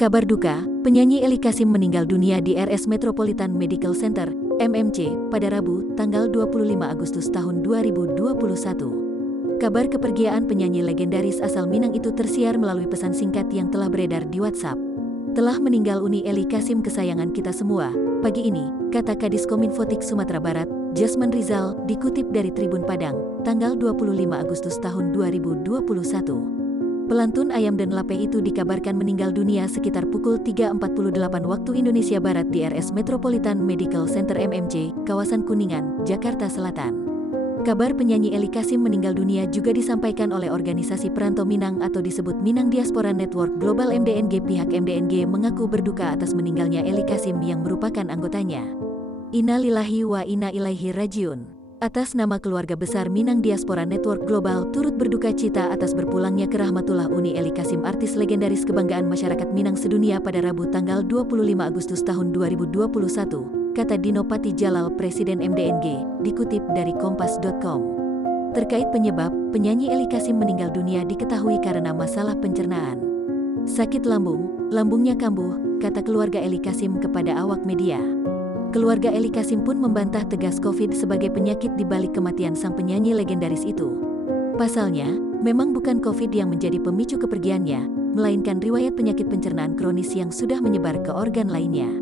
Kabar duka, penyanyi Eli Kasim meninggal dunia di RS Metropolitan Medical Center, MMC, pada Rabu, tanggal 25 Agustus tahun 2021. Kabar kepergian penyanyi legendaris asal Minang itu tersiar melalui pesan singkat yang telah beredar di WhatsApp. Telah meninggal Uni Eli Kasim kesayangan kita semua, pagi ini, kata Kadis Kominfotik Sumatera Barat, Jasman Rizal, dikutip dari Tribun Padang, tanggal 25 Agustus tahun 2021. Pelantun Ayam dan Lape itu dikabarkan meninggal dunia sekitar pukul 3.48 waktu Indonesia Barat di RS Metropolitan Medical Center MMC, kawasan Kuningan, Jakarta Selatan. Kabar penyanyi Eli Kasim meninggal dunia juga disampaikan oleh organisasi perantau Minang atau disebut Minang Diaspora Network Global MDNG. Pihak MDNG mengaku berduka atas meninggalnya Eli Kasim yang merupakan anggotanya. Inna lillahi wa inna ilaihi rajiun. Atas nama keluarga besar Minang Diaspora Network Global turut berduka cita atas berpulangnya ke rahmatullah Uni Eli Kasim, artis legendaris kebanggaan masyarakat Minang sedunia pada Rabu tanggal 25 Agustus tahun 2021, kata Dino Patijalal, Presiden MDNG, dikutip dari Kompas.com. Terkait penyebab, penyanyi Eli Kasim meninggal dunia diketahui karena masalah pencernaan. Sakit lambung, lambungnya kambuh, kata keluarga Eli Kasim kepada awak media. Keluarga Eli Kasim pun membantah tegas COVID sebagai penyakit di balik kematian sang penyanyi legendaris itu. Pasalnya, memang bukan COVID yang menjadi pemicu kepergiannya, melainkan riwayat penyakit pencernaan kronis yang sudah menyebar ke organ lainnya.